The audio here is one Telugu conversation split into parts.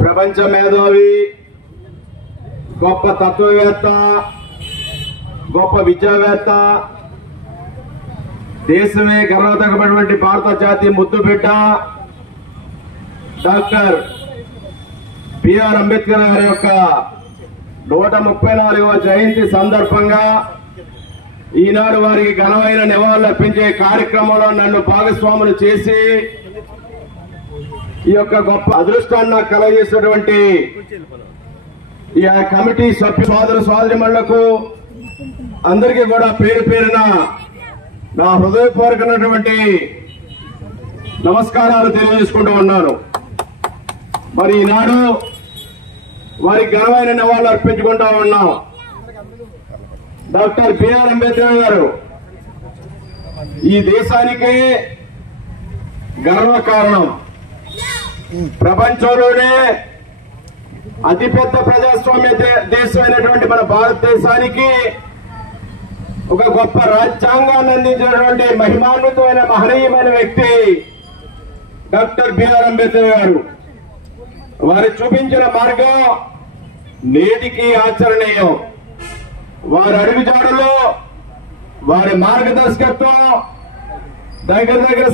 ప్రపంచ మేధావి, గొప్ప తత్వవేత్త, గొప్ప విద్యావేత్త, దేశమే గర్వతగ్గటువంటి భారత జాతి ముద్దుబిడ్డ డాక్టర్ బిఆర్ అంబేద్కర్ గారి యొక్క 134వ జయంతి సందర్భంగా ఈనాడు వారికి ఘనమైన నివాళులు అర్పించే కార్యక్రమంలో నన్ను భాగస్వాములు చేసి ఈ యొక్క గొప్ప అదృష్టాన్ని కలగజేసినటువంటి ఈ కమిటీ సభ్యు సోదర సోదరిమణులకు అందరికీ కూడా పేరు పేరున నా హృదయపూర్వకమైనటువంటి నమస్కారాలు తెలియజేసుకుంటూ ఉన్నాను. మరి ఈనాడు వారికి ఘనమైన నివాళులు అర్పించుకుంటూ ఉన్నాం. డాక్టర్ బిఆర్ అంబేద్కర్ గారు ఈ దేశానికే గర్వకారణం. ప్రపంచంలోనే అతిపెద్ద ప్రజాస్వామ్య దేశమైనటువంటి మన భారతదేశానికి ఒక గొప్ప రాజ్యాంగాన్ని అందించినటువంటి మహిమాన్వితమైన మహనీయమైన వ్యక్తి డాక్టర్ బిఆర్ అంబేద్కర్ గారు. వారు చూపించిన మార్గం నేటికి ఆచరణీయం. వారి అడుగుజాడలో వారి మార్గదర్శకత్వం దగ్గర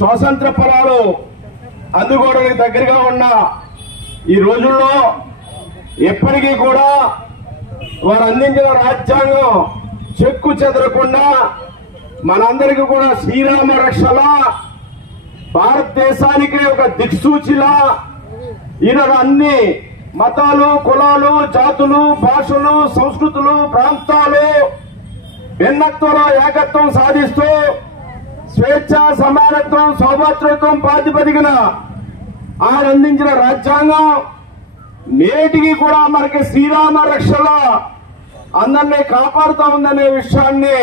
స్వాతంత్ర ఫలాలు అందుకోవడానికి దగ్గరగా ఉన్న ఈ రోజుల్లో ఎప్పటికీ కూడా వారు అందించిన రాజ్యాంగం చెక్కు చెదరకుండా మనందరికీ కూడా శ్రీరామ రక్షలా, భారతదేశానికి ఒక దిక్సూచిలా ఈయన అన్ని మతాలు, కులాలు, జాతులు, భాషలు, సంస్కృతులు, ప్రాంతాలు భిన్నత్వంలో ఏకత్వం సాధిస్తూ స్వేచ్ఛ, సమానత్వం, సౌభాతృత్వం ప్రాతిపదికన ఆయన అందించిన రాజ్యాంగం నేటికి కూడా మనకి శ్రీరామ రక్షలా అందరినీ కాపాడుతూ ఉందనే విషయాన్ని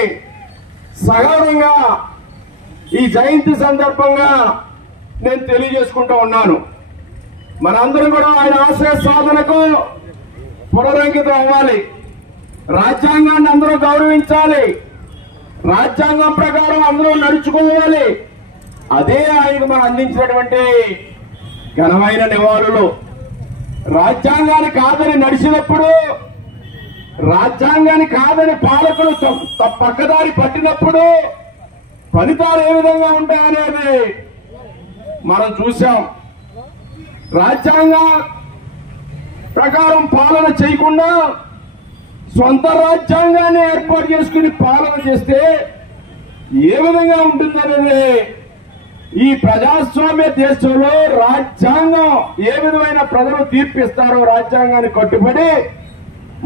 సగౌరవంగా ఈ జయంతి సందర్భంగా నేను తెలియజేసుకుంటూ ఉన్నాను. మనందరం కూడా ఆయన ఆశయ సాధనకు పునరంకితం అవ్వాలి. రాజ్యాంగాన్ని అందరూ గౌరవించాలి. రాజ్యాంగం ప్రకారం అందరూ నడుచుకోవాలి. అదే ఆయనకు మనం అందించినటువంటి ఘనమైన నివాళులు. రాజ్యాంగాన్ని కాదని నడిచినప్పుడు, రాజ్యాంగాన్ని కాదని పాలకులు పక్కదారి పట్టినప్పుడు ఫలితాలు ఏ విధంగా ఉంటాయనేది మనం చూశాం. రాజ్యాంగ ప్రకారం పాలన చేయకుండా సొంత రాజ్యాంగాన్ని ఏర్పాటు చేసుకుని పాలన చేస్తే ఏ విధంగా ఉంటుందనేది ఈ ప్రజాస్వామ్య దేశంలో రాజ్యాంగం ఏ విధమైన ప్రజలు తీర్పిస్తారో రాజ్యాంగాన్ని కట్టుబడి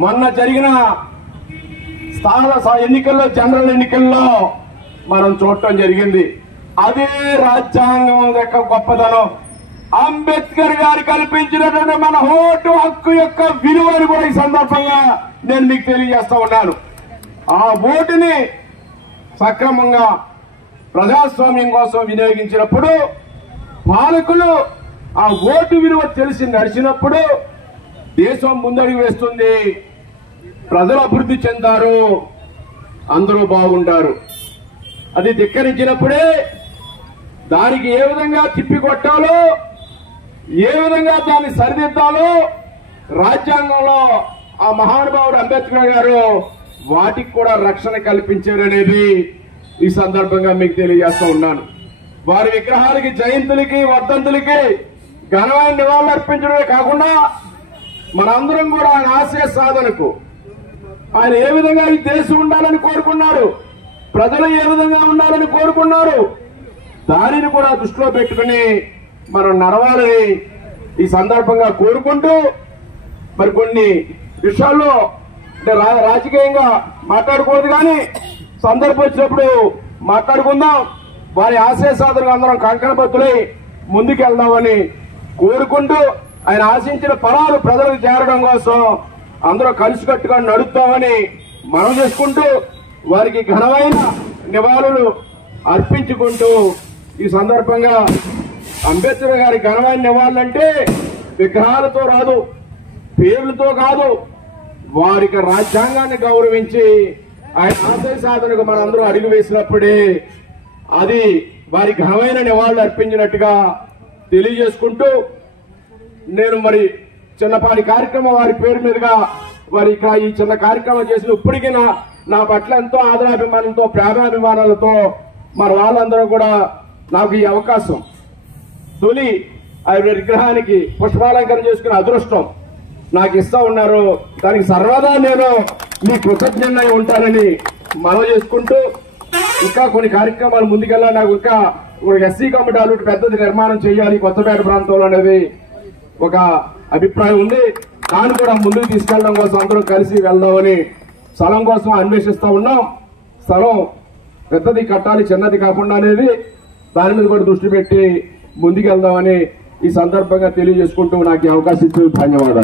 మొన్న జరిగిన ఎన్నికల్లో, జనరల్ ఎన్నికల్లో మనం చూడటం జరిగింది. అదే రాజ్యాంగం యొక్క గొప్పదనం. అంబేద్కర్ గారు కల్పించినటువంటి మన ఓటు హక్కు యొక్క విలువను కూడా ఈ సందర్భంగా నేను మీకు తెలియజేస్తా ఉన్నాను. ఆ ఓటుని సక్రమంగా ప్రజాస్వామ్యం కోసం వినియోగించినప్పుడు, పాలకులు ఆ ఓటు విలువ తెలిసి నడిచినప్పుడు దేశం ముందడుగు వేస్తుంది, ప్రజలు అభివృద్ధి చెందారు, అందరూ బాగుంటారు. అది ధిక్కరించినప్పుడే దానికి ఏ విధంగా తిప్పికొట్టాలో, ఏ విధంగా దాన్ని సరిదిద్దాలో రాజ్యాంగంలో ఆ మహానుభావుడు అంబేద్కర్ గారు వాటికి కూడా రక్షణ కల్పించారనేది ఈ సందర్భంగా మీకు తెలియజేస్తూ ఉన్నాను. వారి విగ్రహాలకి, జయంతులకి, వర్ధంతులకి ఘనమైన నివాళులు అర్పించడమే కాకుండా మనందరం కూడా ఆయన ఆశయ సాధనకు, ఆయన ఏ విధంగా ఈ దేశం ఉండాలని కోరుకున్నారు, ప్రజలు ఏ విధంగా ఉండాలని కోరుకున్నారు, దానిని కూడా దృష్టిలో పెట్టుకుని మనం నడవాలని ఈ సందర్భంగా కోరుకుంటూ, మరి కొన్ని విషయాల్లో అంటే రాజకీయంగా మాట్లాడకూడదు, కానీ సందర్భం వచ్చినప్పుడు మాట్లాడుకుందాం. వారి ఆశయ సాధనకు అందరం కంకణబద్దులై ముందుకెళ్దామని కోరుకుంటూ, ఆయన ఆశించిన ఫలాలు ప్రజలకు చేరడం కోసం అందరూ కలిసికట్టుగా నడుస్తామని మనం చేసుకుంటూ, వారికి ఘనమైన నివాళులు అర్పించుకుంటూ ఈ సందర్భంగా అంబేద్కర్ గారి ఘనమైన నివాళులంటే విగ్రహాలతో రాదు, పేర్లతో కాదు, వారికి రాజ్యాంగాన్ని గౌరవించి ఆయన ఆశయ సాధనకు మనందరూ అడుగు వేసినప్పుడే అది వారి ఘనమైన నివాళులు అర్పించినట్టుగా తెలియజేసుకుంటూ నేను మరి చిన్నపాటి కార్యక్రమం వారి పేరు మీదుగా వారి ఈ చిన్న కార్యక్రమం చేసిన ఇప్పటికీ నా పట్ల ఎంతో ఆదరాభిమానంతో ప్రేమాభిమానాలతో మరి వాళ్ళందరూ కూడా నాకు ఈ అవకాశం తొలి ఆయన విగ్రహానికి పుష్పాలంకరణ చేసుకునే అదృష్టం నాకు ఇస్తా ఉన్నారు. దానికి సర్వదా నేను మీ కృతజ్ఞుడై ఉంటానని మనవి చేసుకుంటూ ఇంకా కొన్ని కార్యక్రమాలు ముందుకెళ్ళాలి. నాకు ఇంకా ఎస్సీ కమిటీ హాల్ పెద్దది నిర్మాణం చేయాలి కొత్తపేట ప్రాంతంలో అనేది ఒక అభిప్రాయం ఉంది. దాన్ని కూడా ముందుకు తీసుకెళ్లడం కోసం అందరం కలిసి వెళ్దామని స్థలం కోసం అన్వేషిస్తా ఉన్నాం. స్థలం పెద్దది కట్టాలి, చిన్నది కాకుండా అనేది దాని మీద కూడా దృష్టి పెట్టి ముందుకెళ్దామని ఈ సందర్భంగా తెలియజేసుకుంటూ నాకు ఈ అవకాశం ఇచ్చిన ధన్యవాదాలు.